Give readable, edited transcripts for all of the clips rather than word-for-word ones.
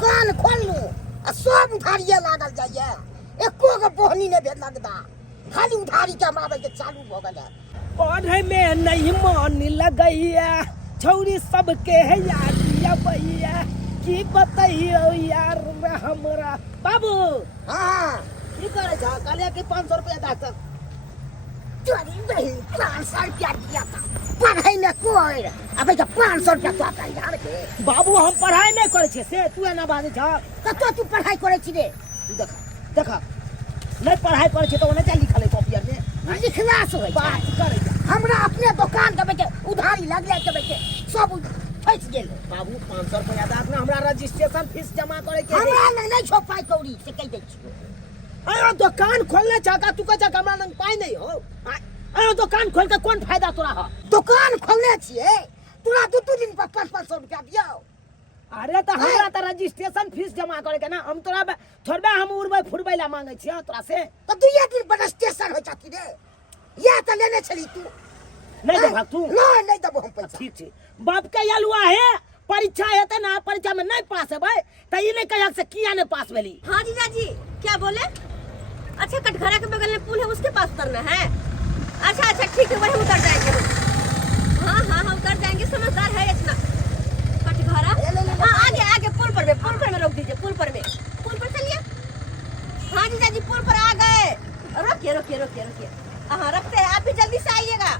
दुकान खोल लूं आ सब उधारिये लागल जाइए एको गो बोहनी ने भेल लगदा खाली उधारी के मारे के चालू भ गेल पढ़े में नहीं मन लगैया छौरी सबके है यादिया भैया की बताइयो यार हमरा बाबू। हां की करे छ काले के 500 रुपया दास चोरी नहीं 500 रुपया दिया था पढ़ाई में कोई अबे तो 500 रुपया तो आता यार के बाबू हम पढ़ाई नहीं करे छे से तू ना बाजे छ कतो तू पढ़ाई करे छी रे देख देख नहीं पढ़ाई करे छे तो ओने चल लिखले कॉपी में लिखना से बात करे हमरा अपने दुकान के बेटे उधारी लगले के बेटे सब फंस गेल बाबू 500 रुपया दास ना हमरा रजिस्ट्रेशन फीस जमा करे के हमरा नहीं छो पाई कौड़ी से कह दे छी अरे दुकान खोलने चाहता तू कह हमरा लंग पाई नहीं हो अरे दुकान खोल के कौन फायदा तोरा हो दुकान खोलने छिए तोरा दू दिन पर 500 रुपया दियो अरे तो हमरा तो रजिस्ट्रेशन फीस जमा करे के ना हम तोरा थोड़बे हम उड़बै फुरबै ला मांगे छियै तोरा से तो तू ये दिन पर रजिस्ट्रेशन हो जाती रे या तो लेने छली तू नहीं देबा तू नहीं देबो हम पैसा ठीक छै बाप के यलुआ है परीक्षा हेते ना परीक्षा में नहीं पास हेबै त ई नहीं कह से किया नहीं पास भेली। हाँ जीजा जी क्या बोले? अच्छा कटघरा के बगल में पुल है उसके पास उतरना है। अच्छा ठीक है वही उतर जाएंगे हम। हाँ उतर जाएंगे समझदार है इतना। कटघरा हाँ आगे पुल पर में रोक दीजिए पुल पर चलिए। हाँ जीजा जी पुल पर आ गए। रोकिए हाँ रखते हैं आप भी जल्दी से आइएगा।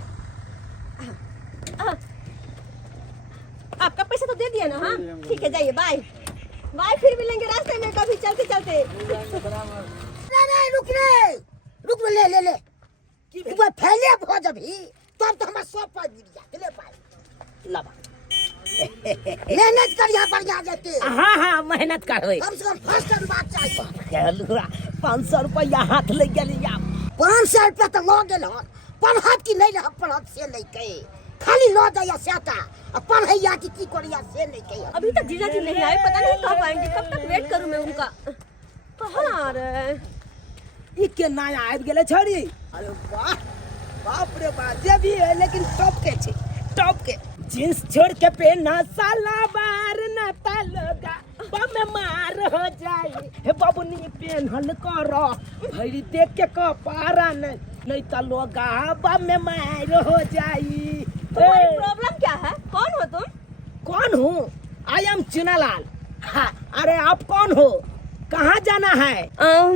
आपका पैसा तो दे दिया ना? हाँ ठीक है जाइए बाय फिर मिलेंगे रास्ते में कभी चलते नहीं रुक ले कि तू फैले भ जभी तब तो हमरा सब पाई गिर जा ले पाई लबा मेहनत करिया बढ़िया देते हाँ मेहनत कर होई कम से कम फर्स्ट बात चाहिए। यलुआ 500 रुपया हाथ ले गेली या 500 रुपया तो लो गेल हन पढ़त की नहीं रह पढ़त से नहीं कहे खाली लो दया सेटा अब पढ़ैया की करिया से नहीं कहे। अभी तक जीजा जी नहीं आए पता नहीं कब आएंगे कब तक वेट करूं मैं उनका। कहाँ आ रहे हैं? ई के नया आबि गेले छोरी। अरे वाह बाप रे बाप जे भी है लेकिन टॉप के जींस छोड़ के पहना साला बार ना तालगा बम मार हो जाए हे बाबूनी पेनहल कर भरी देख के कपारा नहीं त लोगा बम मार हो जाई। तुम्हारी प्रॉब्लम क्या है? कौन हो तुम? कौन हूँ? I am Chunalal. हाँ अरे आप कौन हो? कहाँ जाना है?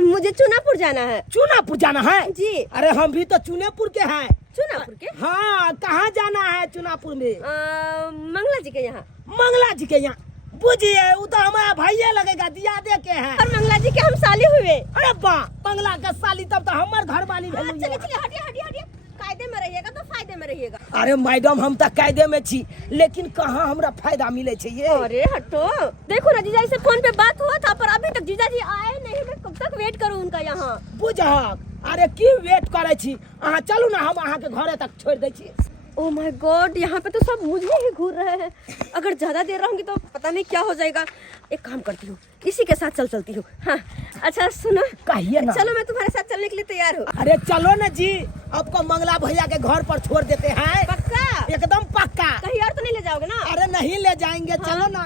मुझे चुनापुर जाना है। चुनापुर जाना है जी। अरे हम भी तो चुनापुर के हैं। चुनापुर के? हाँ कहाँ जाना है चुनापुर में? मंगला जी के यहाँ। मंगला जी के यहाँ बुझिए वो तो हमारा भैया लगेगा दिया दे के हैं और मंगला जी के हम साली हुए। अरे वाह मंगला का साली तब तो हमार घर वाली चलिए हटिए कायदे में रहिएगा तो फायदे में रहिएगा। अरे मैडम हम तो कायदे में छी लेकिन कहाँ हमरा फायदा मिले छे ये? अरे हटो देखो ना जीजा जी से फोन पे बात हुआ था पर अभी तक जीजा जी आए नहीं। मैं कब तक वेट करूँ उनका यहाँ? बुझक अरे की वेट करे छी अहाँ चलू ना हम अहाँ के घरे तक छोड़ दे छी। ओह माय गॉड यहाँ पे तो सब मुझे ही घूर रहे हैं। अगर ज्यादा देर रहूंगी तो पता नहीं क्या हो जाएगा। एक काम करती हूँ इसी के साथ चलती हूँ। हाँ अच्छा सुनो कहिए ना। चलो मैं तुम्हारे साथ चलने के लिए तैयार हूँ। अरे चलो ना जी आपको मंगला भैया के घर पर छोड़ देते हैं। पक्का? एकदम पक्का। कहीं और तो नहीं ले जाओगे ना? अरे नहीं ले जाएंगे। हाँ, चलो ना।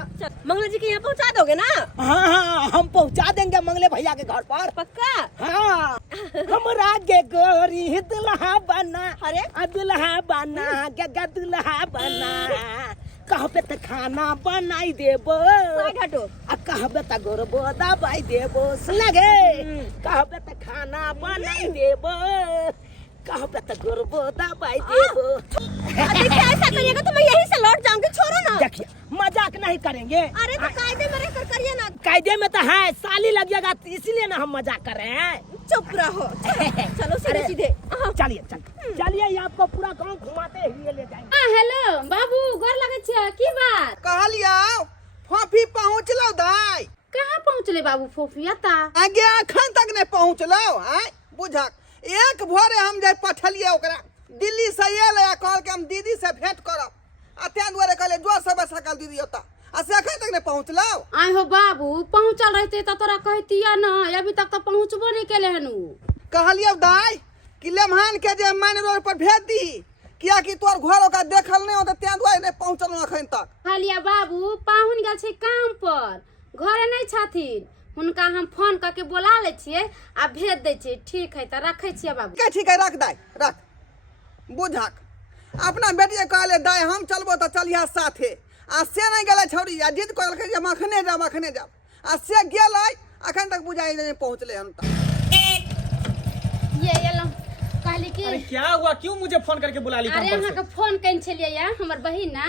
मंगला जी के यहाँ पहुँचा दोगे ना? हाँ हम पहुँचा देंगे मंगले भैया के घर पर। पक्का? हाँ हमरा के गोरी दुल्हा बना। अरे दुल्हा बना के दुल्हा बना कहबे त खाना बनाई देबो घाटो कहबे त गोरबो दबाई देबो सुनगे कहबे त खाना बनाई देबो कहबे त गोरबो दबाई देबो। देखिए ऐसा करिएगा तो मैं यहीं से लौट जाऊंगी। छोड़ो ना। देखिए मजाक नहीं करेंगे। अरे तो कायदे में रहकर करिए ना। कायदे में तो है साली लगेगा इसीलिए ना हम मजाक कर रहे हैं। चुप रहो। चलो सीधे चलिए ये आपको पूरा गांव घुमाते हुए ले जाएंगे। हेलो बाबू गोर लगे छिया की बात? कहलिया फोफी पहुँचलो दाई। कहाँ पहुँचले बाबू फोफिया ता? आगे अखन तक नहीं पहुँचलो है बुझक। एक भोरे हम जे पठलिए ओकरा दिल्ली से आयल कहल के हम दीदी से भेंट करब अत्यान दुआरे कहले जोर से सकल दीदी होता आ से अखन तक नहीं पहुँचलो। आय हो बाबू पहुँचल रहते तो तोरा कहतिया ना अभी तक तो पहुँचबो नहीं केले हनु। कहलियो दाई कि लेमहान के जे मान रोड पर भेज दी किया कि तोर घर ओका देखल नहीं हो त त्यान दुआरे नहीं पहुँचलो अखन तक। कहलिया बाबू पाहुन गेल छै काम पर घरे नहीं छथिन, हुनका हम फोन करके बोला ले छियै आ भेज दै छियै। ठीक है तो रखे छियै बाबू। ठीक है रख दाय रख। बुझक अपना बेटी कहले दाय हम चलबो तो चलिया साथे आ से नहीं गेले छौरी आ जिद कहलकै जे मखने जा आ से गेलै अखन तक बुझाई नहीं पहुंचले हम तक। ये लो कहली कि अरे क्या हुआ, क्यों मुझे फोन करके बुला ली? अरे अहाँ के फोन कइन छलियै या हमर बहिन ना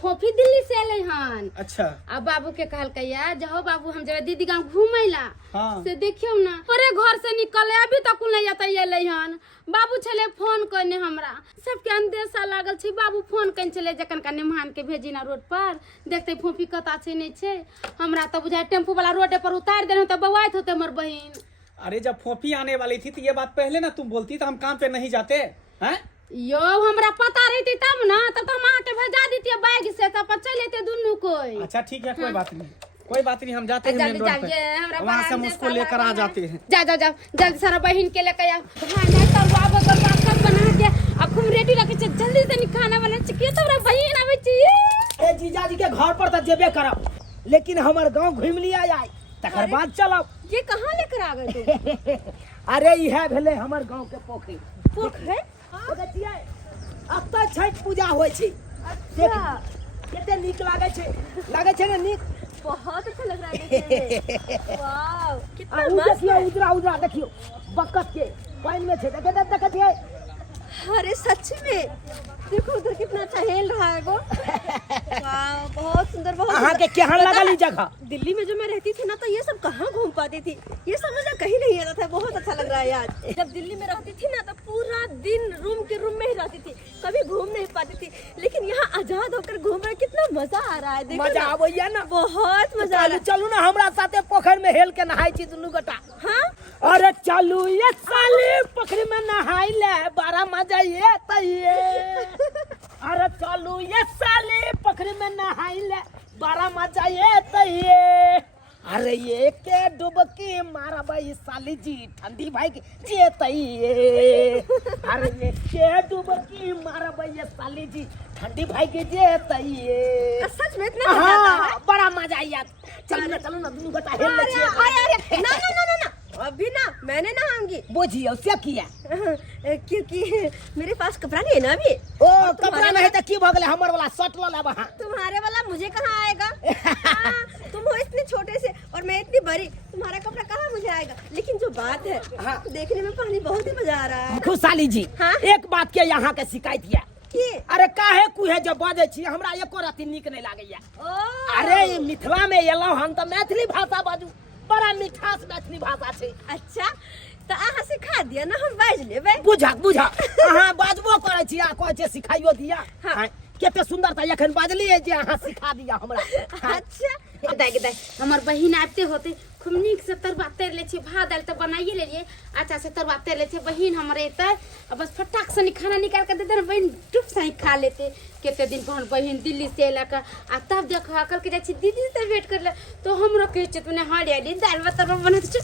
फोफी दिल्ली से एलै हन। अच्छा आ बाबू के कहलकै या जाओ बाबू हम जेबै दीदी गांव घूमै ला। हाँ। से देखियो ना अरे घर से निकले अभी तक नहीं जाता एलै हन। बाबू छले फोन करने हमरा सबके अंदेशा लागल छै। बाबू फोन कइन छले जखन का मेहमान के भेजी ना रोड पर देखते फोफी कता छै नहीं छै। हमरा तो बुझाय टेम्पू वाला रोड पर उतार देने तो बवाइत होते हमर बहिन। अरे जब फोफी आने वाली थी तो ये बात पहले ना तुम बोलती तो हम काम पे नहीं जाते हैं। यो हमरा पता रहती तब ना तब तो हम आके भेजा देती बैग से तब चल लेते दोनों कोई। अच्छा ठीक है कोई बात नहीं, कोई बात नहीं, हम जाते हैं जल्दी मेन रोड जाइए, पे, हमरा वहाँ से हम बड़ा उसको अंदेशा लेकर आ लागल है। जाते हैं। जा जल्दी सारा बहन के लेके आओ। भाई नहीं तो बाबू को सब बना के अब खूब रेडी रखे छ जल्दी से खाना बना छ के तोरा बहन आवे छी। ए जीजाजी के घर पर तो जेबे करब लेकिन हमर गांव घूम लिया आय तकर बाद चलब। ये कहाँ लेकर आ गए तुम? अरे इहे भेले हमर गांव के पोखरी। पोखरे? देखिए अब तो छठ पूजा होय छै। अच्छा कते नीक लागे छै ना नीक। बहुत अच्छा लग रहा है देखने में। वाव कितना उ मस्त देखियो है। उजरा देखियो बकत के पानी में छै देखिए। अरे सच में देखो उधर कितना अच्छा हेल रहा है वो। वाव बहुत सुंदर बहुत अहाँ सुंदर। के केहन पता लगल है, ई जगह? दिल्ली में जो मैं रहती थी ना तो ये सब कहाँ घूम पाती थी। ये सब मुझे कहीं नहीं आता था। बहुत अच्छा लग रहा है आज। जब दिल्ली में रहती थी ना तो पूरा दिन रूम में ही रहती थी, कभी घूम नहीं पाती थी। लेकिन यहाँ आजाद होकर घूम रहे कितना मजा आ रहा है। देखो मजा ना, आबैया ना। बहुत मजा आ रहा है। चलू ना हमरा साथे पोखर में हेल के नहाई छी दुनू गोटा। हाँ अरे चलू ये साली पोखरी में नहाई ले बड़ा मजा ये तइए। अरे चलू ये साली पोखरी में नहाई ले बड़ा मजा ये तइए। अरे ये के डुबकी मारा भाई साली जी ठंडी भाई के जे तइए। अरे ये के डुबकी मारा भाई साली जी ठंडी भाई के जे तइए। सच में इतना मजा आता है। हाँ, बड़ा मजा आया। चलो ना दुनू गोटा हेल ले छिए। अरे ना अभी ना मैंने नहाऊंगी। बोझियो से किया क्योंकि मेरे पास कपड़ा नहीं है ना अभी। ओ कपड़ा नहीं तो की भ गेले हमर वाला शर्ट ल लेबा। तुम्हारे वाला मुझे कहाँ आएगा? हाँ, तुम हो इतने छोटे से और मैं इतनी बड़ी, तुम्हारा कपड़ा कहाँ मुझे आएगा? लेकिन जो बात है हाँ। देखने में पानी बहुत ही मजा आ रहा है। खुशहाली जी हाँ? एक बात के यहाँ के शिकायत है। की? अरे काहे कुहे जब बाजे छी हमरा एको रति नीक नहीं लागैया। ओ अरे मिथिला में एलौ हम तो मैथिली भाषा बाजू बड़ा मिठास मैथिली भाषा छै। अच्छा तो अहाँ सिखा दिया ना हम बाज लेबै। बुझा अहाँ बाजबो करे छी आ कहै छै सिखाइयो दिया। हाँ। केते सुंदरता एखन बाजली है जे अहाँ सिखा दिया हमरा। अच्छा गदाई हमर बहिन आते होते खूब नीक से तरुआ तर ले छी भात दाल तो बनाइए लेलिए अच्छा से तरुआ तर ले छी बहिन हमरे एते बस फटाक से खाना निकाल के दे दे बहिन टुप से खा लेते। केते दिन पर बहिन दिल्ली से एला का आ तब देख कल के जाय छी दीदी से भेंट कर ले तो हमरो कहे छ तूने हरियाली दाल भात तरुआ बना छ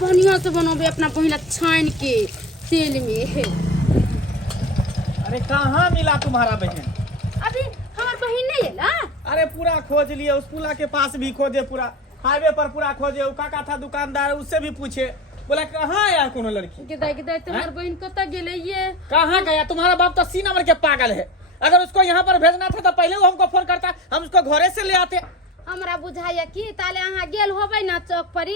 बढ़िया से बनोबे अपना पहिला छान के तेल में। अरे कहाँ मिला तुम्हारा बहन? अभी हमर बहिन नहीं एला। अरे पूरा खोज लिए, उस पुला के पास भी खोजे, पूरा हाईवे पर पूरा खोजे, वो काका था दुकानदार उससे भी पूछे, बोला कहाँ आया कोनो लड़की? गदाई तुम्हार बहिन कत गेले ये? कहाँ गया? तुम्हारा बाप तो 3 नंबर के पागल है। अगर उसको यहाँ पर भेजना था तो पहले वो हमको फोन करता, हम उसको घरे से ले आते। हमरा बुझाइया कि ताले अहाँ गेल होबै ना चौक पर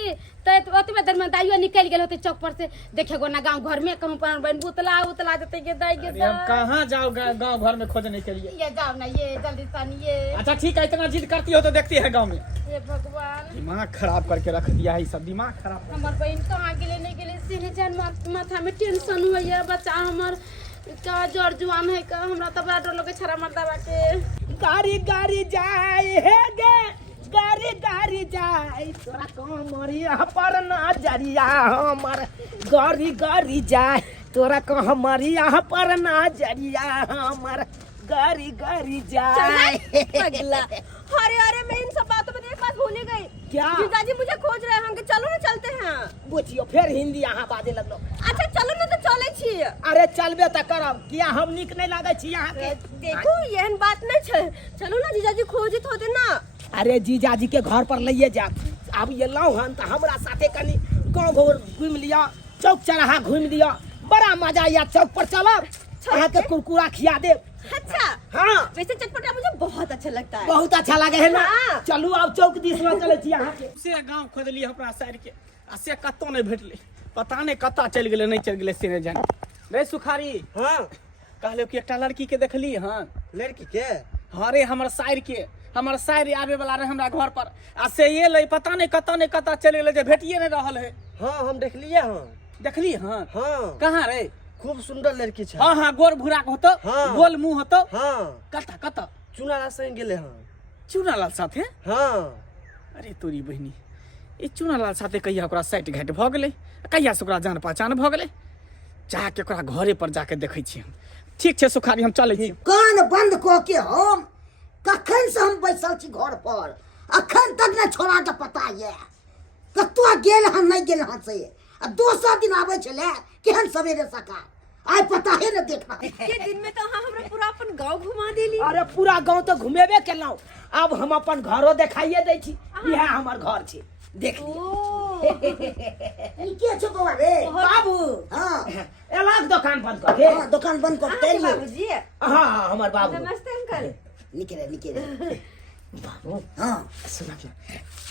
त ओतबे देर में दाइयो निकल गेल होते चौक पर से देखे गो ना गांव घर में कहूं पर बन उतला देते के दाई के। अरे हम कहाँ जाओ गांव घर में खोजने के लिए? ये जाओ ना ये जल्दी सन ये। अच्छा ठीक है, इतना जिद करती हो तो देखती है गांव में। हे भगवान दिमाग खराब करके रख दिया है, सब दिमाग खराब। हमर बहन कहाँ गेले नहीं गेले से जान माथा में टेंशन होइया बच्चा हमर का जड़ जुआन है का हमरा त बड़ा डर लगे छरा मर्दावा के। गाड़ी जाए हे गे गाड़ी जाए तोरा कमरिया पर ना जरिया हमर गाड़ी जाए तोरा कमरिया पर ना जरिया हमर गाड़ी जाए। पगला अरे मैं इन सब बातों में एक बात भूल ही गई। क्या? जीजाजी मुझे खोज रहे हैं, हम चलो ना चलते हैं। बुझियो फिर हिंदी यहाँ बाजे लगलो। अच्छा चलो ना तो चले छी। अरे चलबे त करब किया हम निक नहीं लागे छी यहाँ के। देखो यहन बात नहीं छे, चलो ना जीजाजी खोजित होते ना। अरे जीजाजी के घर पर लइए जा। अब ये लाओ हन तो हमरा साथे कनी गाँव घर घूम लिया, चौक चौराहा घूम लिया, बड़ा मजा या चौक पर चलब, अहाँ के कुरकुरा खिया दे। अच्छा हाँ वैसे चटपटा मुझे बहुत अच्छा लगता है। बहुत अच्छा लगे है ना। हाँ। चलू अब चौक दिस में चले छी अहाँ के। से गांव खोजलिए अपना साइड के आ से कत्तो नहीं भेटले, पता नहीं कत्ता चल गेले नहीं चल गेले से नहीं जाने। रे सुखारी हाँ कहले कि एकटा लड़की के देखली हन। लड़की के हाँ रे हमर साइर आवे वाला रहे हमरा घर पर आ से ये ले पता नहीं कत्ता चल गेले जे भेटिए नहीं रहल है। हाँ हम देखलिए हाँ। देखली हन हाँ कहाँ रे? खूब सुंदर लड़की छै। हाँ हाँ गोर भूरा होतो, हाँ। गोल मुंह होतो। हाँ कत्ता चुनारा संग गेले हाँ। चूनालाल साथे? हाँ अरे तोरी बहिनी ई चूनालाल साथे कहिया ओकरा साइट घाट भऽ गेलै, कहिया से ओकरा जान पहचान भऽ गेलै। जाके ओकरा घरे पर जाके देखै छी हम। ठीक छै सुखारी हम चलै छी। कान बंद कऽ के हम कखन से हम बैसल छी घर पर, अखन तक ने छोड़ा के पता ये कतौ गेल हन नहीं गेल हन से। आ दोसर दिन आबै छले केहन सवेरे सकाल, आइ पता है न देखा। के दिन में तो हाँ हमरा पूरा अपन गांव घुमा देली। अरे पूरा गांव तो घुमेबे केलौं, अब हम अपन घरो देखाइए दै छी। यह हमर घर छै, देख लियो। ओ ई के छ बौआ रे? बाबू हाँ एलाक दुकान बंद कर के। हाँ दुकान बंद कर अहाँ दे के बाबूजी। हाँ हमर बाबू। नमस्ते अंकल। निकले बाबू हाँ सुना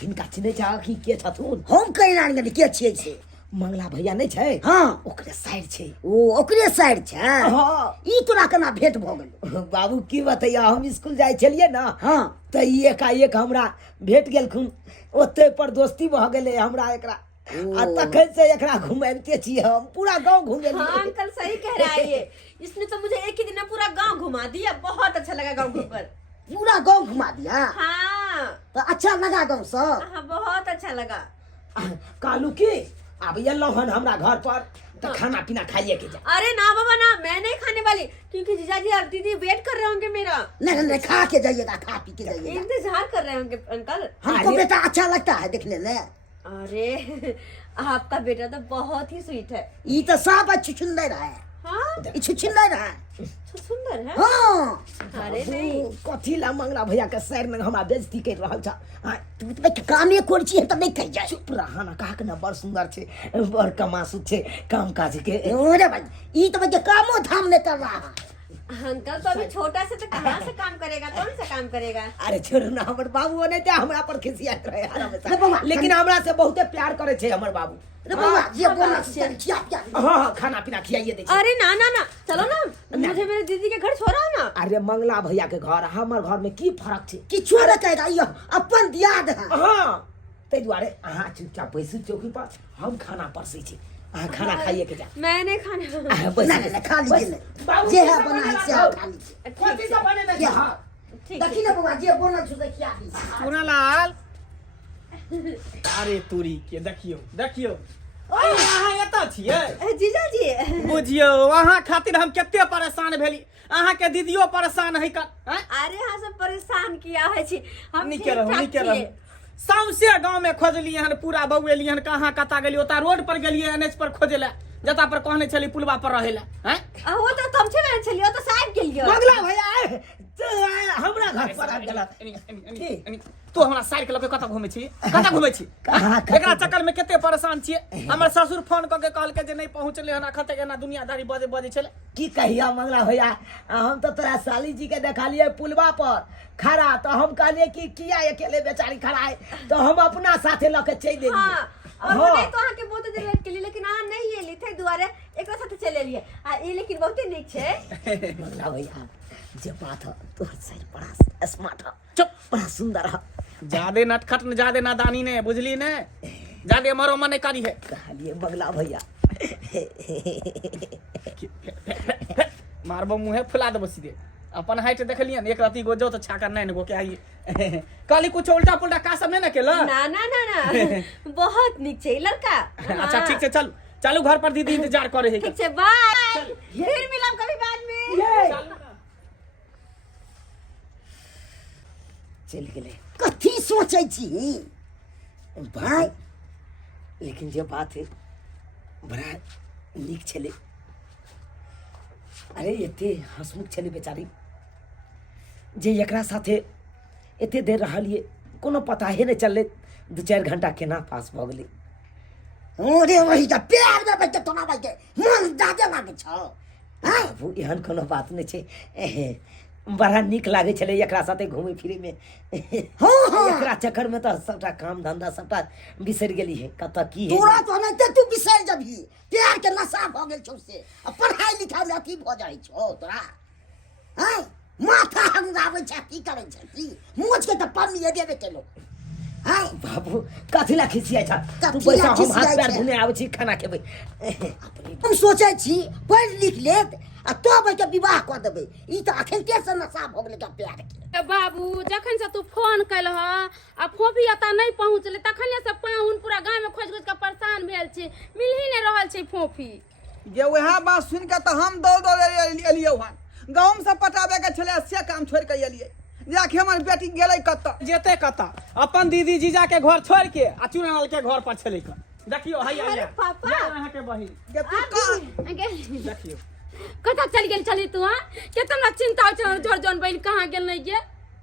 हिनका चिन्है छ कि के छथुन? हम कहि रानी के छियै से। मंगला भैया नहीं छै? हाँ ओकरे साइड छै। ओ ओकरे साइड छै। हाँ ई तोरा केना भेंट भऽ गेल? बाबू की बतैया, हम स्कूल जाय छलियै ना हाँ तऽ ई एकाएक हमरा भेट गेलखुन, ओते पर दोस्ती भऽ गेलै हमरा एकरा। आ तखन से एकरा घुमाबते छी हम, पूरा गांव घुमे हाँ अंकल सही कह रहा है ये। इसने तो मुझे एक ही दिन में पूरा गांव घुमा दिया, बहुत अच्छा लगा गांव घूमकर। पूरा गांव घुमा दिया हाँ तो अच्छा लगा गांव सब? हाँ बहुत अच्छा लगा। कालू की अब एलौं हन हमरा घर पर तो खाना पीना खाइए के जा। अरे ना बाबा ना, मैं नहीं खाने वाली, क्योंकि जीजाजी और दीदी वेट कर रहे होंगे मेरा। नहीं नहीं खा के जाइएगा, खा पी के जाइएगा। इंतजार कर रहे होंगे अंकल। हमको बेटा अच्छा लगता है देखने में। अरे आपका बेटा तो बहुत ही स्वीट है। ये तो सब अच्छी सुंदर है, हाँ ये सुंदर है। तो सुंदर है। हाँ अरे नहीं कथी ला मंगला भैया के सर में हमरा बेइज्जती कर रहल छ? तू तो कामे कोर छी त नहीं कह जाए। चुप रहा ना, कहा के ना बड़ सुंदर छे, बड़ कमासु छे, काम काज के। अरे भाई ये तो भाई कामो धाम नहीं कर रहा है। अंकल तो अभी छोटा से तो कहाँ से काम करेगा, कौन सा काम करेगा। अरे छोड़ ना, हमर बाबू ने ते हमरा पर खिसियात रहे रे हमेशा, बाबा, लेकिन हमरा से बहुते प्यार करे छे हमर बाबू। अरे बाबा ये बोला क्या क्या? हाँ खाना पीना खियाइए दे। अरे ना ना ना चलो ना, मुझे मेरे दीदी के घर छोड़ा ना। अरे मंगला भैया के घर हमर घर में की फर्क छे? किछो नहीं कहेगा, ये अपन दियाद है। हाँ ते दुआरे अहाँ चुपचाप बैसू चौकी पर, हम खाना परसै छी, अहाँ खाना खाइए के जा। मैं नहीं खाने अहाँ बैसू। नहीं नहीं खा लीजिए, बाबू, जे है कैसे बना है बनेला से खाओ? खा लीजिए। कथी से बने ये ना? हाँ ठीक देखी ना बाबा जे बोनल छु देखिया दी। चूनालाल अरे तोरी के देखियो अहाँ एतऽ छियै? जीजाजी। बुझियो अहाँ खातिर हम कते परेशान भेली, अहाँ के दीदियो परेशान है कर। अरे हाँ सब परेशान किया है छी हम। नीके रहू। सौंसे गांव में खोजलिए हन, पूरा बौएलिए हन, कहाँ कता गेलिए, ओता रोड पर गेलिए एनएच पर खोजे ला, जता पर कहने छली पुलवा पर रहे ला। हैं वो तो तुम छे में छलियो तो साइड गेलियो। मंगला भैया हमरा घर पर आ गेला। तू हमरा साइड के लके कत घुमै छी? कहाँ? एकरा चक्कर में कते परेशान छियै। हमर ससुर फोन क के कहलकै जे नहीं पहुंचले हन, खते एना दुनियादारी बजे छले। की कहिया मंगला भैया, हम तो तोरा साली जी के देखलिए पुलवा पर खड़ा, तो हम कहलिए कि किया अकेले बेचारी खड़ा है, तो हम अपना साथे लके चल देलिए। हाँ और नहीं तो आके बहुत देर वेट के लिए, लेकिन आ नहीं ये लिथे दुआरे एकरा साथे चले लिए आ ये, लेकिन बहुते नीक छे। मंगला भैया जे बात है तोर साइड बड़ा स्मार्ट है, चुप, बड़ा सुंदर है। ज्यादा नटखट न ज्यादा नादानी ने, बुझली ने, ज्यादा मरो मन करी है। कहलिए मंगला भैया मारबो मुहे फुला देबो सीधे। अपन हाइट देखलिए एक राती गो जो तो छाका नहीं गो के आई कहली कुछ उल्टा पुल्टा का सब नहीं ना केला। ना ना ना ना बहुत नीक छे लड़का। अच्छा ठीक है, चलू घर पर दीदी इंतजार करे है। ठीक छे, बाय, फिर मिलब कभी बाद में। चल गेले कथी सोचै छी भाई? लेकिन जे बात है बड़ा नीक छले। अरे एते हंसमुख छले बेचारी, जे एकरा साथे एते देर रहलिए कोनो पता ही नहीं चलले 2-4 घंटा केना पास भ गेलै। ओरे वही त प्यार में बैठे तोरा भाई के मन दादे लागे छ हां बाबू एहन कोनो बात नहीं छै। बड़ा नीक लागे छले एकरा साथे घूमे फिरे में। हां एकरा चक्कर में तो सबटा काम धंधा सबटा बिसर गेली है। कत की है तोरा तो नहीं तू बिसर जबही प्यार के नशा भ गेल छौ से अब पढ़ाई लिखाई में अथी भ जाई छौ तोरा हां माथा हंगावे छ की करे छ की मोच के त पन्नी देबे केलो हां बाबू कथी ला खिसिया छ तू कथी पैसा ला हम हाथ खिसियाइ पैर छै? धुने आबै छी खाना खेबै। हम सोचे छी पढ़ लिख लेत आ तब के विवाह कर देबै ई त अखन के से नशा भ गेल का प्यार के। बाबू जखन से तू फोन कैल ह आ फोफी एतऽ नहीं पहुँचले तखने से पाहुन पूरा गांव में खोज खोज के परेशान भेल छै, मिल ही नहीं रहल छै फोफी। जे वह बात सुन के तो हम दौड़ एलियै हन गाँव से पटाबे के छले से काम छोड़ के एलियै जाके हमर बेटी गेलै कत जेते कता अपन दीदी जीजा के घर छोड़ के आ चुनाल के घर पर छले कर। देखियो हैया अरे या पापा। या अहाँ के बहिन के तू कहाँ देखियो। कतऽ चल गेल छली तू? हां केतना चिंता हो छ जोर जोन बहन कहाँ गेल नहीं गे?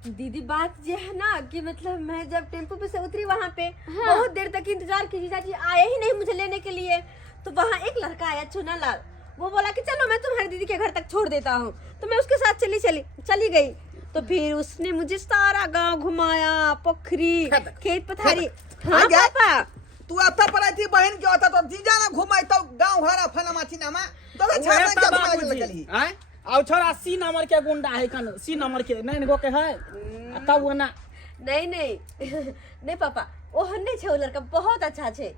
दीदी बात ये है ना कि मतलब मैं जब टेम्पो पे से उतरी वहाँ पे बहुत देर तक इंतजार की जीजा जी आए ही नहीं मुझे लेने के लिए। तो वहाँ एक लड़का आया चुनालाल, वो बोला कि चलो मैं तुम्हारी दीदी के घर तक छोड़ देता हूँ। तो मैं उसके साथ चली गई। तो फिर उसने मुझे सारा गांव घुमाया, पोखरी खेत पथारी। हाँ गया? पापा तू आता पड़ाई थी बहन के होता तो जीजा ना घुमाई तो गांव हरा फना माछीना मा तो ओहे छाता तो के घुमाई बाबूजी, लगली। आय आउ छोरा सी नंबर के गुंडा है कन सी नंबर के नहीं गो के है आ तब वो ना नहीं नहीं पापा वो हन्ने छे, वो लड़का बहुत अच्छा छे।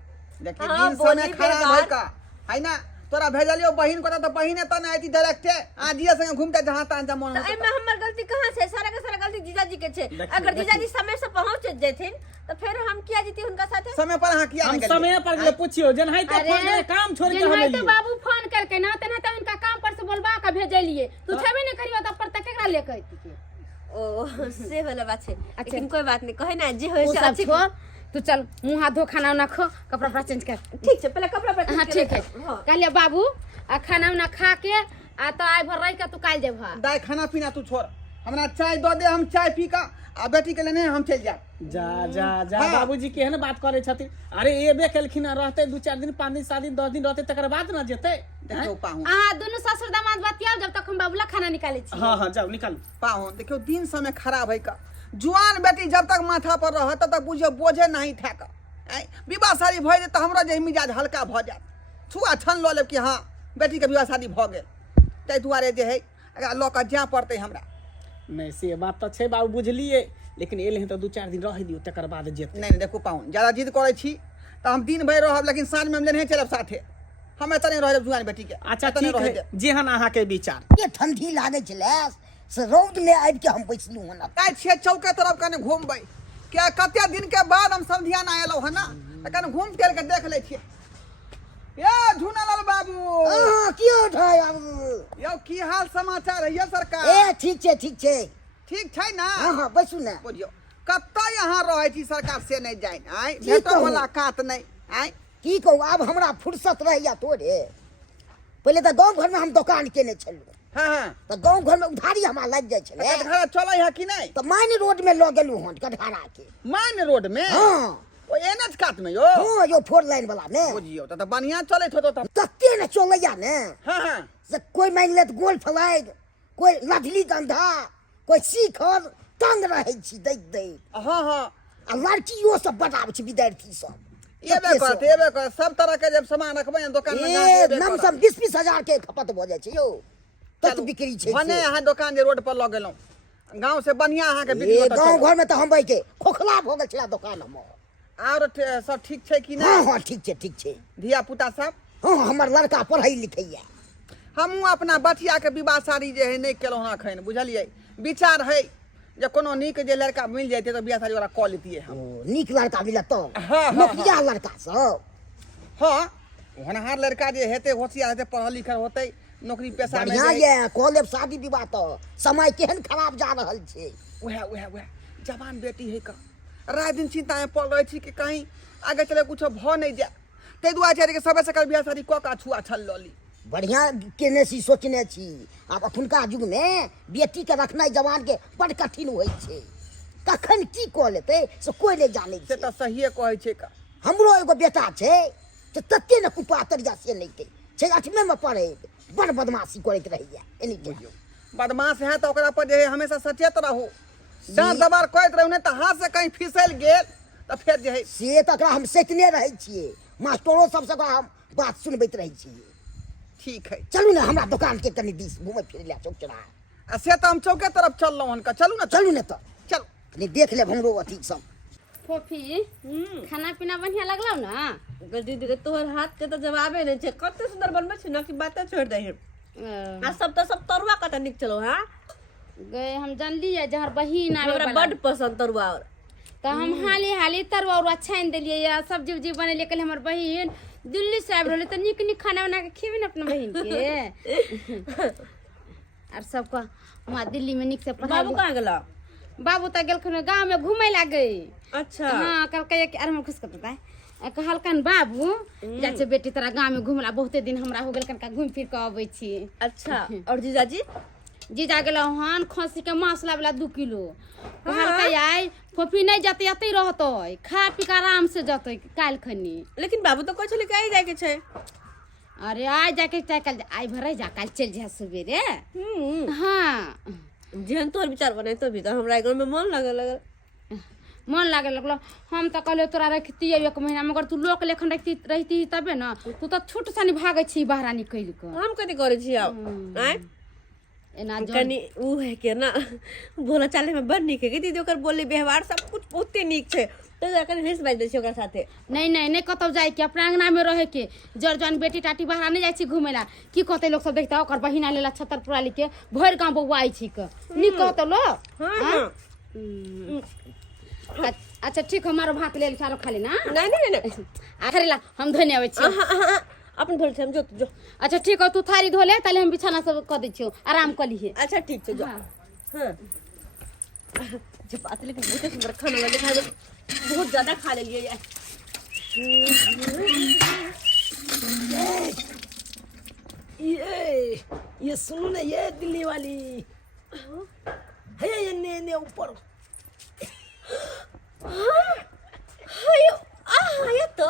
देखिए हाँ, दिन समय बोली खराब व्यवहार। है का है ना तोरा भेजलियो बहिन को तो बहिने त ना आती डायरेक्ट आ जिया संग घूमते जहां तहां जा मन तो एमे हमर गलती कहाँ छे? सारा के सारा गलती जीजा जी के छे। अगर जीजा जी समय से पहुँच जेथिन तो फिर हम किया जीती उनका साथे। समय पर हां किया हम नहीं समय पर गेले पूछियो जन है तो अरे, फोन करे काम छोड़ के जन हम है तो एलिए। बाबू फोन करके ना तना तो उनका काम पर से बोलबा का भेजलिए। तू छेबे नहीं करियो तब पर तक केकरा ले कहती के? ओ से वाला बात छे। लेकिन कोई बात नहीं, कहे ना जे होय वो से सब अच्छी। छोड़, तू चल मुंह हाथ धो खाना उना खो कपड़ा उपड़ा चेंज कर। ठीक छे, पहले कपड़ा पर हाँ ठीक है। कहलिए बाबू आ खाना उना खा के आ तो आइ भर रह के तू काल जेबा। दाई खाना पीना तू छोड़ हमरा चाय दो दे हम चाय पी का आ बेटी के लेने हम चल जा। जा जा जा हाँ। बाबूजी केहन बात करे छथिन। अरे एबे केलखिन रहते 2-4 दिन 5 दिन 7 दिन 10 दिन रहते तकर बाद ना जेते। देखो पाहू आ दोनों ससुर दामाद बतियाओ जब तक हम बाबूला खाना निकाले छी। हां हां जाओ निकालो। पाहू देखियो दिन समय खराब है का जुआन बेटी जब तक माथा पर रह तब तक बुझियो बोझे नहीं ठाक विवाह शादी भ जाए तो हमरा जे मिजाज हल्का भ जात छुआ छन ल लेब कि हाँ बेटी के विवाह शादी भ गेल तै दुआरे जे है अगर ल के जा पड़ते हमरा। नहीं से बात तो छे बाबू बुझलिए लेकिन एले तो 2-4 दिन रह दियो तकर बाद जेते। नहीं देखो पाहू ज्यादा जिद करे छी तो हम दिन भर रहब लेकिन साँझ में हम लेने चलब साथे हम एतने रह जुआन बेटी के। अच्छा एतने ठीक रह है देब। जेहन अहाँ के विचार। ये ठंडी लागे छले से रौद में आबि के हम बैसलू हन। ताई छे चौके तरफ कने घूमबै क्या कते दिन के बाद हम सब ध्यान आयलो है ना त कने घूम टहल के देख ले छिए। ये झुनालाल बाबू हां कियो ठाय बाबू यो की हाल समाचार है ये सरकार? ए ठीक छे ठीक ठीक छै ना? हां हां बैसू ना। बुझियो कत्ता यहाँ रहे छी सरकार से नहीं जाइन आइ की भेटो कहू? मुलाकात नहीं आइ की कहू अब हमरा फुर्सत रहैया तोरे। पहले तो गांव घर में हम दुकान केने छलू हां हां तो गांव घर में उधारी हमरा लग जाय छले कटघरा चलै है कि नहीं? तो माइन रोड में ल गेलू हन कटघरा के। मान रोड में हां ओ एनएच काट में यो हां यो 4 लाइन वाला में बुझियो त बढ़िया चलैत होतो त। तत्ते न चलैया ने हां हां से कोई मान लेत गोल फ्लाइट कोई लठली गंधा कोई शिखर तंग रहे छी दै हां हां आ लड़कियों सब बताबै छी विद्यार्थी सब एबे कर सब तरह के जब सामान रखबै दुकान में जा ए एबे नम करत। सब 20-20 हजार के खपत भ जाय छै यो तत चलू, बिक्री छै भने से। अहाँ दुकान जे रोड पर लऽ गेलहुँ गांव से बढ़िया अहाँ के बिक्री ए होता गांव चलत। घर में तो हम भाई के खोखला भ गेल छला दुकान में। और सब ठीक छै कि हां नहीं? हां ठीक छै धिया पुता सब हां हमर लड़का पढ़ै लिखैया। हमहूँ अपना बटिया के विवाह शादी जे है नहीं केलहुँ हँ एखन बुझलियै विचार है जे कोनो नीक जे लड़का मिल जाते तो बियाह शादी वाला कऽ लेतियै हम। ओ नीक लड़का मिलत तो हाँ, हाँ, नौकरिया लड़का सब हाँ होनहार लड़का जे हेतै होशियार हेतै पढ़ल लिखल होतै नौकरी पेशा में बढ़िया ये कॉलेज शादी विवाह तो समय केहन खराब जा रहल छै। वह जवान बेटी है का रात दिन चिंता में पड़ रही थी कि कहीं आगे चले कुछ भ नहीं जाए ताहि दुआरे सब से कल बियाह शादी कऽ के छुआ छल लऽ ली। बढ़िया केने छी सोचने छी। अब अखुनका युग में बेटी के रखनाइ जवान के बड़ कठिन होइ छै। कखन की कऽ लेतै से कोई नहि जानै से छै। तऽ सहिए कहै छै का। हमरो एगो बेटा छै जे तते ने कुपातरिया से नहि छै 8वीं में पढ़े बड़ बदमाशी करैत रहैया एनी टाइम। बदमाश है तो ओकरा पर जे है हमेशा सचेत रहू। डांट दबार करैत रहू, नहीं तो हाथ से कहीं फिसल गेल तो फिर जे है से तऽ एकरा हम सैतने रहै छियै, मास्टरो सबसे ओकरा हम बात सुनबैत रहै छियै। ठीक है। चलू ने हमरा दुकान के कनि दिस घूमै फिरै लए चौक चौराहा। आ से तो हम चौके तरफ चल रहा हूँ, चलू ना। चलू ने तऽ चल। कनि देख लेब हमरो अथी सब। फोफी खाना पीना बढ़िया लगलौ ना? दीदी रे तोहर हाथ के तो जवाबे नहीं छे, कते सुंदर बनबै छी ना कि बातें छोड़ दे है। आ सब तरुआ कते निक चलो हां। गए हम जानली है जहर बहिन आवे हमरा वाला बड़ पसंद तरुआ। और तो हम हाली हाली तरुआ उरुआ छान देलिए या सब्जी उब्जी बनेलिए। कल हमर बहिन दिल्ली से आबि रहले त निक निक खाना बना के खिबे न अपना बहिन के। और सबको वहाँ दिल्ली में निक से पढ़ा। बाबू कहाँ गेला? बाबू त गेलखन गांव में घूमे लागे। अच्छा हाँ कल कहे कि अरे हम खुश करता है कहलकन बाबू जा छे बेटी तोरा गांव में घुमला बहुते दिन हमरा हो गेल कनका घूम फिर के आबै छी। अच्छा और जीजाजी? जीजा गेलो हन खसी के मांस लावला 2 किलो। कहलकै आई फोफी नहीं जते अते रहतै खा पी के आराम से जतै काल खनी। लेकिन बाबू तो कहले कि आई जाए के छे। अरे आज जाके कल आई भरे जा कल चल जा सवेरे। हाँ जेहन तोर विचार बने तो भी तो हमरा घर में मन लगल मन लागे लगलो। हम तो कहले तोरा रखती 1 महीना मगर तू लोक लेखन रहती तबे ना। तू तो छूट सनी भागे छी बाहर निकल के। हम कथी करे छी अब आय एना कनी ऊ है के ना बोला चाले में बड़ निक है कि दीदी ओकर बोली व्यवहार सब कुछ बहुते निक छे। तो जाकर हेस बाज दे छी ओकरा साथे। नहीं कतौ जाए के अपना अंगना में रहे के। जर जन बेटी टाटी बाहर नहीं जाय छी घुमेला की कहते लोग सब देखता ओकर बहिना लेला छतरपुरा लिके भर गांव बौआई छी के नी कहतो लो। हां अच्छा ठीक हमारो भात ले सारो खा लेना। नहीं आखिर ला हम धोने आवे छी। अपन धोल छे हम जो। अच्छा ठीक है तू थारी धो ले ताले हम बिछाना सब क दै छियो आराम क लीहे। अच्छा ठीक छे जो। हां जे बात लेकिन बहुत सुंदर खाना वाले खा बहुत ज्यादा खा ले लिए यार। ये सुनो ना ये दिल्ली वाली है ये ऊपर। हायो हायो तो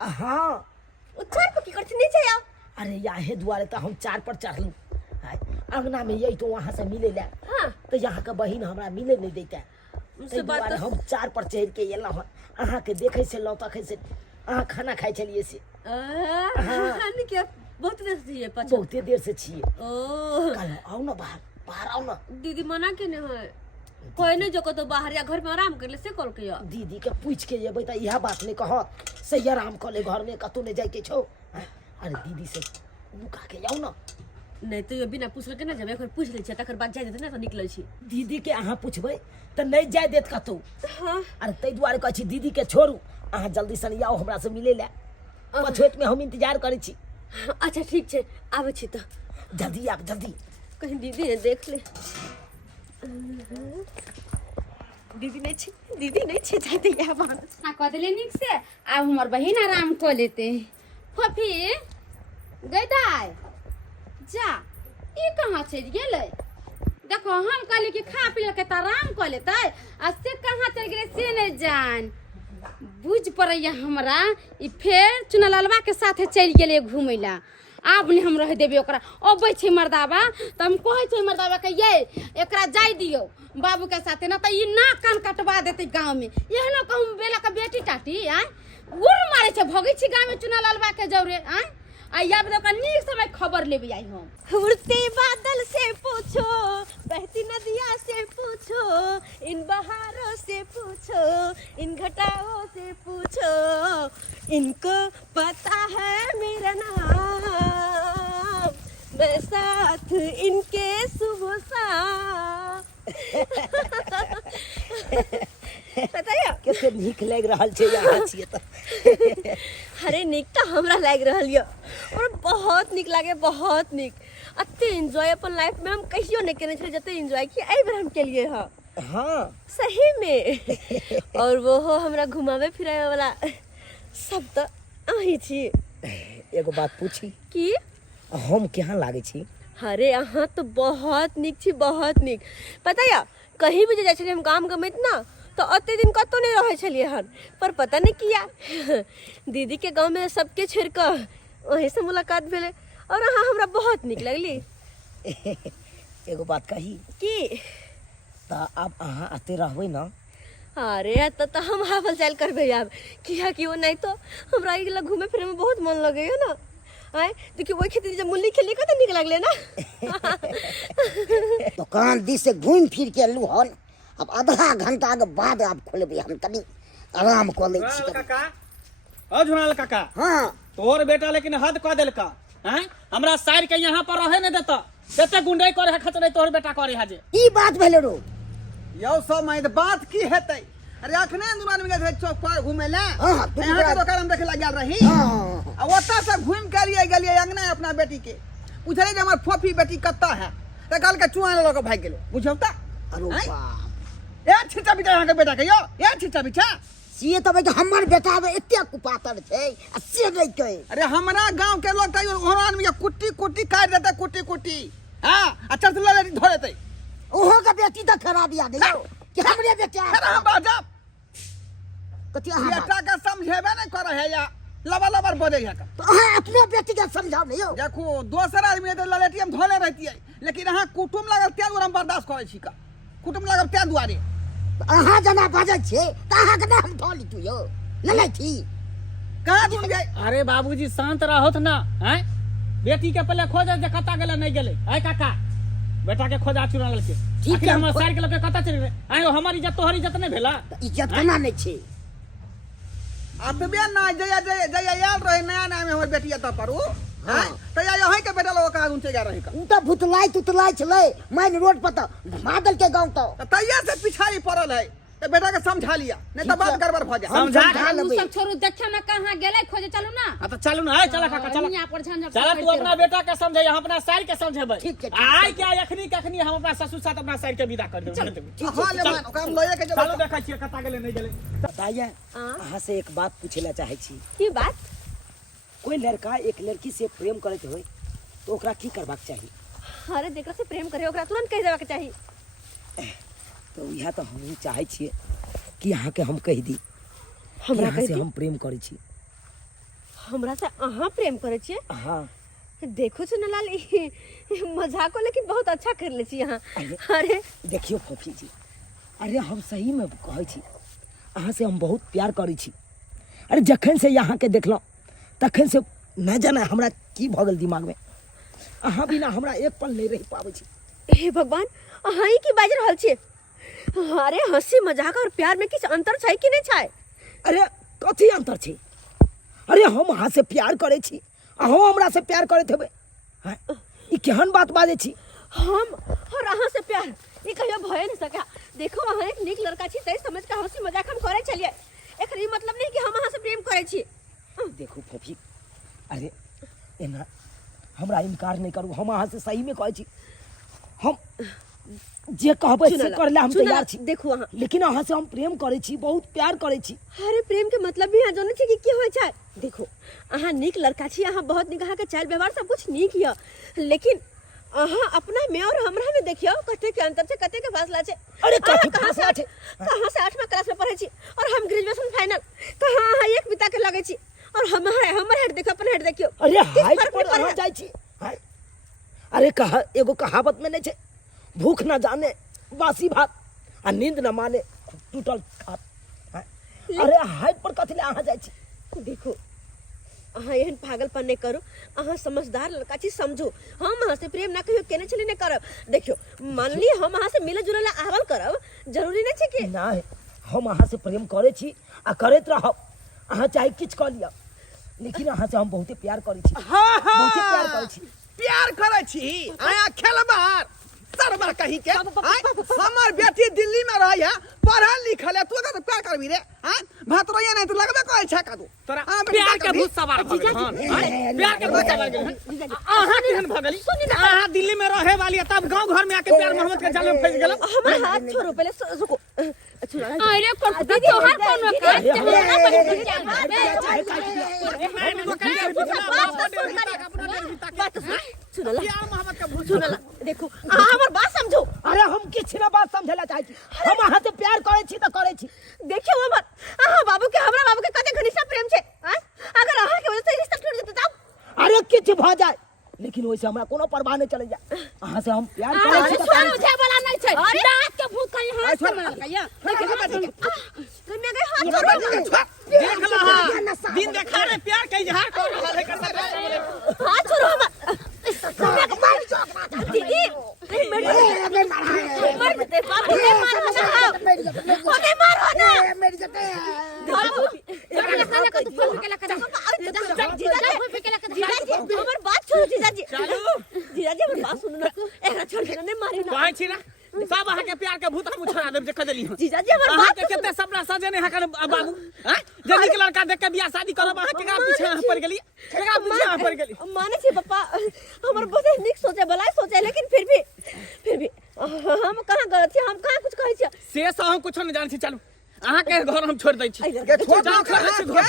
हाँ उछार पर की करती नहीं चाहिए। अरे याहे दुआरे तो हम 4 पर चढ़लू अंगना में यही तो वहाँ से मिले ला। हाँ तो यहाँ का बहिन हमरा मिले नहीं देता। उससे बात तो हम 4 पर चढ़ के एला हन अहाँ के देखे से लौटके से अहाँ खाना खाए चलिए से। नहीं क्या बहुत देर से ये पछ बहुते देर से छिए। ओ कल आओ ना बाहर आओ ना। दीदी मना के नहीं है कोई नहीं जो को तो बाहर या घर में आराम कर ले से कॉल किया। दीदी के पूछ के जेबै त यह बात नहीं कहत सही आराम कर ले घर में कतौ नहीं जाए के छौ। अरे दीदी से लुका के जाओ ना। नहीं तो ये बिना पूछले के ना जब एक बार पूछ ले छ तकर बाद जाय देते ना तो निकलै छी। दीदी के अहाँ पूछबै त नहीं जाय देत कतौ। हां अरे तै दुआरे कहै छी दीदी के छोड़ू अहाँ जल्दी से आओ हमरा से मिले ले। पछोत में हम इंतजार करै छी। अच्छा ठीक छे आबै छी तो जल्दी आप जल्दी। कहीं दीदी ने देख ले। दीदी नहीं छे जाते यहाँ बाहर। हाँ कह दिले निक से अब हमर बहिन आराम को लेते। फफी गई दाई जा ई कहाँ चल गेलै? देखो हम कहली कि खा पी के त आराम कर लेते आ से कहाँ चल गेलै से नहीं जान बुझ पड़ैया हमरा। ई फेर चुनललवा के साथे चल गेलै घूमै ला। आब नहीं हम रह देबे ओकरा अबै छै मर्दावा त हम कहै छै मर्दावा के ये एकरा जाय दियो बाबू के साथे ना त ई नाक कान कटवा देते गांव में। एहनो कहूं बेला का बेटी टाटी आय उड़ मारे छै भगै छी गांव में चुनललवा के जौरे आय आ याब तो नीक समय खबर लेबे आई हम। उड़ते बादल से पूछो बहती नदिया से पूछो इन बहारों से पूछो इन घटाओं से पूछो इनको पता है मेरा नाम मैं साथ इनके सुबह शाम। बताइए केते नीक लाग रहल छै यहाँ छिए त। अरे निक तो हमरा लाग रहल यो और बहुत निक लागे बहुत निक। अते एंजॉय अपन लाइफ में हम कहियो नहीं केने छे जते एंजॉय की आई बार हम के लिए हां। हाँ सही में और वो हो हमरा घुमावे फिरावे वाला सब तो अही छी। एगो बात पूछी की हम केहन लागे छी? अरे अहाँ तो बहुत निक छी बहुत निक। पता या कहीं भी जाए हम गाम गमैत ना तो अते दिन कतो नहीं रहे छलिए हन पर पता नहीं किया दीदी के गांव में सबके छेड़ कर वहीं से मुलाकात भेले और हाँ हमरा बहुत निक लगली। एगो बात कही की तो अब अहाँ आते रहबै ना अरे तो हम हावल चाल करबे अब किया कि वो नहीं तो हमरा इगला घूमे फिरे में बहुत मन लगे है ना। आए देखिए वही खेती जब मुल्ली खेली का तो निक लगले ना। दुकान दी से घूम फिर के लू हन अब आधा घंटा के बाद आप खोलबे हम तनी आराम कर ले छी। काका ओ झुनाल काका हां तोर बेटा लेकिन हद कह देलका हैं हमरा साइड के यहाँ पर रहे न देता देते गुंडई करे है खचरे तोहर बेटा करे है जे की बात भेले रो यौ सब में बात की हेतै। अरे अखने दुकान में गए चौक पर घूमे ला हाँ, तू यहाँ के बड़ा- दुकान में देखे लग गेल रही हाँ। आ ओता से घूम के लिए गेलिए अंगना अपना बेटी के पूछले जे हमर फोफी बेटी कत्ता है त कहल के चुआ लग भाग गेलो बुझौ त। अरे हैं? बाप ए छिटा बिटा यहाँ के बेटा के यो ए छिटा बिटा से तब के हमर बेटा बे एते कुपातर छै आ से नहीं कहे। अरे हमरा गांव के लोग त ओहरान में कुट्टी कुट्टी काट देते कुट्टी कुट्टी हां आ चरतला ले धो देते ओहो का बेटी तो खराब याद है कि हमरे बेटा अरे हम बाजब कति बेटा का समझेबे नहीं करे है या लबा लबर बोले है का। तो अहाँ अपने बेटी के समझाओ नहीं हो। देखो दोसर आदमी तो ललेटी हम धोले रहती है लेकिन अहाँ कुटुम लागल त्या दुआरे हम बर्दाश्त करे छी का कुटुम लागल त्या दुआरे अहाँ जना बाजै छे त अहाँ के नाम धोली तू यो ललै थी कहाँ तुम गए। अरे बाबूजी शांत रहोत ना हैं बेटी के पहले खोज जे कता गेले नहीं गेले आय काका बेटा के खोजा चुराल के ठीक आखिर है, हमर साइड के लोग के कता चल गए आयो हमारी इज्जत तोहर इज्जत नहीं भेला इज्जत केना नहीं छे। अतबे ना जया जया जया याद रहे नया नया में हमर बेटी त परू हां त या यही के बेटा लोग का उनसे जा रहे का उ त भुतलाई तुतलाई छले मैन रोड पर त मादल के गांव तो त तैया से पिछाड़ी पड़ल है तो बेटा के समझा लिया नहीं तो बात गड़बड़ हो जाए। समझा उ सब छोड़ू देखे ना कहाँ गेले खोजे चलू ना। हां तो चलू ना आय चला काका चला यहाँ पर झंझट चला तू अपना बेटा के समझे हम अपना साइड के समझेबै ठीक है, ठीक आय क्या अखनी कखनी हम अपना ससुर साथ अपना साइड के विदा कर देबै हां ले मान ओकरा हम लए के चलो जब देखै छियै कता गेले नहीं गेले बताइए अहाँ से एक बात पूछे ला चाहे छी की बात कोई लड़का एक लड़की से प्रेम करत होय तो ओकरा की करबाक चाही। अरे जेकरा से प्रेम करे ओकरा तुरंत कह देबा के चाही। तो यह तो हम चाहे छिए कि अहाँ के हम कह दी हमरा यहाँ कह से दी हम प्रेम करे छी। हमरा से अहाँ प्रेम करे छिए। हाँ देखो चुनलाल मजाको लेकिन बहुत अच्छा कर ले छी यहाँ। अरे। अरे देखियो फफी जी अरे हम सही में कहै छी अहाँ से हम बहुत प्यार करै छी। अरे जखन से यहाँ के देखलहुँ तखन से न जाने हमरा की भऽ गेल दिमाग में अहाँ बिना हमरा एक पल नहीं रह पाबै छी। हे भगवान अहाँ ही की बाज रहल छिए। अरे हंसी मजाक और प्यार में किछ अंतर छै कि नहीं छै। अरे कथी अंतर छै। अरे हम अहाँ से प्यार करै छी अहूँ हमरा से प्यार करैत हेबै हैं ई केहन बात बाजै छी। हम और अहाँ से प्यार ये कहियो भय नहीं सका। देखो अहाँ एक निक लड़का छी तै समझ के हंसी मजाक हम करे चलिए एकर ई मतलब नहीं कि हम अहाँ से प्रेम करे छी। देखो फफी अरे एना हमरा इनकार नहीं करू हम अहाँ से सही में कहै छी हम जे कहबै से चुनला, कर ले हम चुनला, तैयार छी देखू अहाँ लेकिन अहाँ से हम प्रेम करै छी बहुत प्यार करै छी। अरे प्रेम के मतलब भी यहाँ जाने छी कि की होय छै। देखो अहाँ निक लड़का छी अहाँ बहुत निक अहाँ के चाल व्यवहार सब कुछ निक य लेकिन अहाँ अपना में और हमरा में देखियो कते के अंतर छै कते के फासला छै। अरे अहाँ कथी कहाँ से फासला छै? कहाँ से 8वां क्लास में पढ़ै छी और हम ग्रेजुएशन फाइनल कहाँ अहाँ एक बिता के लगै छी और हमर हेड देखो अपन हेड देखियो। अरे किस हाइट फर्क पर नहीं पड़े अहाँ जाइ छी हैं? अरे कहा एगो कहावत में नहीं छै भूख न जाने बासी भात आ नींद न माने टूटल खाट हैं? अरे हाइट पर कथी ले अहाँ जाइ छी। देखो अहाँ एहन पागलपन नहीं करो अहाँ समझदार लड़का छी समझो हम अहाँ से प्रेम ना कहियो केने छली नहीं करब। देखियो मान ली हम अहाँ से मिले जुले ला आवल करब जरूरी नहीं छै कि नहीं हम अहाँ से प्रेम करे छी आ करैत रहब अहाँ चाहे किछ कऽ लिअ लेकिन अहाँ से हम बहुते प्यार करै छी हाँ बहुते प्यार करै छी। प्यार करे छी आया खेलबार सरबर कहीं के हमर बेटी दिल्ली में रही है पढ़ल लिखल है तू तो प्यार करबी रे हां भातरोया नहीं तो लगबे करे छै का तू तोरा हाँ, बेटी प्यार के करबी। भूत सवार भ गेल हन प्यार के भूत सवार गेल हन अहाँ केहन भ गेली अहाँ दिल्ली में रहे वाली है, तब गांव घर में आके प्यार मोहब्बत के जाल में फंस गेल। हमार हाथ छोड़ो पहले रुको अरे कोन तोहार कोनो काज ते हमरा सुनला सुनला देखो अहाँ हमर बात समझो। अरे हम किछ ना बात समझला चाहै छी हम अहाँ से प्यार करै छी त करै छी देखियो हमर बाबू के हमरा बाबू के कते घनिष्ठ प्रेम छे हैं अगर अहाँ के वजह से रिश्ता टूट जेतै तब अरे किछ भ जाए लेकिन ओइसे हमरा कोनो परवाह नहीं चलै जाए अहाँ से हम प्यार करै छी त छोड़ मुझे बोला नहीं छै रात के भूत कहीं हाथ से मार कहिया कन्या के हाथ छोड़ देख ला दिन देखा रे प्यार के इजहार कर रहा है कर हाथ छोड़ो हमर कन्या के मार जो दीदी मर जेते बाबू के मारो ना ओके मारो ना मेरी जते जीजाजी हमर बात छोड़ो जीजाजी जीजाजी हमर बात सुनो ना एकरा छोड़ के नहीं मारी ना कहै छी ना सब अहाँ के प्यार के भूत हम छोड़ा देब जे कह देली हम जीजाजी हमर अहाँ बात के केते सपना सजेने है कर बाबू हैं जे नीक लड़का देख के बियाह शादी करब अहाँ केकरा पीछे अहाँ पड़ गेली केकरा पीछे अहाँ पड़ गेली माने छी पापा हमर बहुत निक सोचे भला सोचे लेकिन फिर भी हम कहां गलत छी हम कहां कुछ कहै छी से सब हम कुछ नहीं जान छी चलू अहाँ के घर हम छोड़ दै छी के छोड़ जाओ, दो छोड़ दै छी घर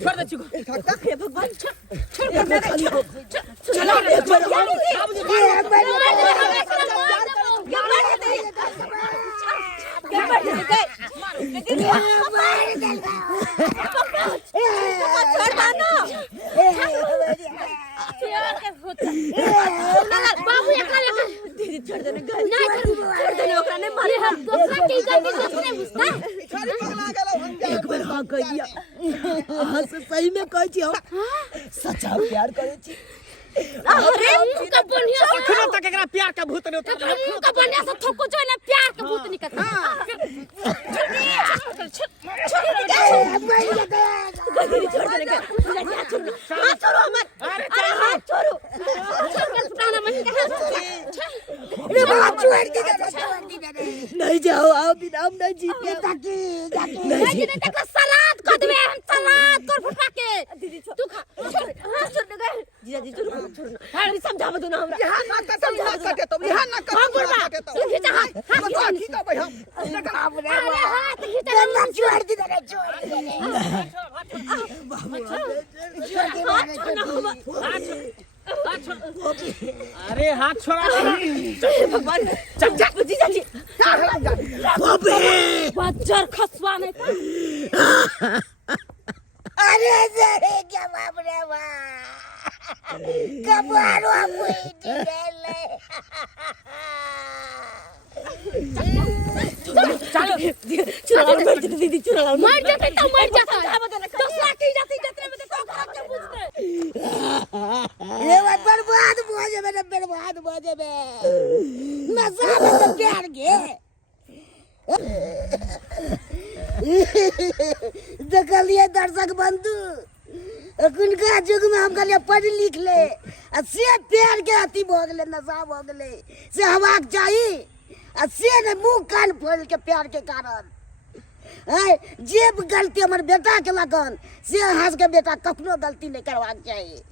छोड़ दै छी घर हे भगवान बाबू एकरा लेके दीदी छोड़ देने नहीं छोड़ देने ओकरा नहीं मारे हम दूसरा की इज्जत नहीं बुझता खाली पगला गेलो हम क्या एक बेर हाँ कह दिया अहाँ से सही में कहै छी हम सच्चा प्यार करै छी अरे का बनिया अखनो तक एकरा प्यार के भूत नहीं उतर का बनिया से थको जो ना प्यार के भूत निकल दीदी छोड़ देने का हाथ छोड़ो मत अरे हाथ छोड़ो फुटाना मन रे बात छोड़ दी नहीं जाओ आप बिना हम नहीं जीते नहीं जी तक सलाद कर देबे हम सलाद कर फुटा के दीदी तू खा हाथ छोड़ दे जीजाजी छोड़ो अरे समझाव दो ना हमरा यहाँ ना कटे तुम यहाँ ना कटे तू खींचा हाथ ठीक है भाई हम अरे हाथ खींचा छोड़ दी रे छोड़ दी अरे हाथ छोड़ा भगवान चल जीजाजी बच्चर खसवा नहीं अरे जरे क्या बाप रे वाह कबारो कोई ले चलो चुरा दीदी चुरा मर जाते तो मर जाता दूसरा की जाती जतरे में तो घर के बुझते ये बात बर्बाद बोझे में बर्बाद बोझे में मजा में प्यार के देखलिए दर्शक बंधु अखुनका युग में हम कहलिए पढ़ लिख ले आ से प्यार के अति भ गेले नशा भ गेले से हवाक चाही आ से ने मुंह कान फोड़ के प्यार के कारण जे गलती हमर बेटा के लगन से अहाँ के बेटा कखनो गलती नहीं करवाक चाहिए।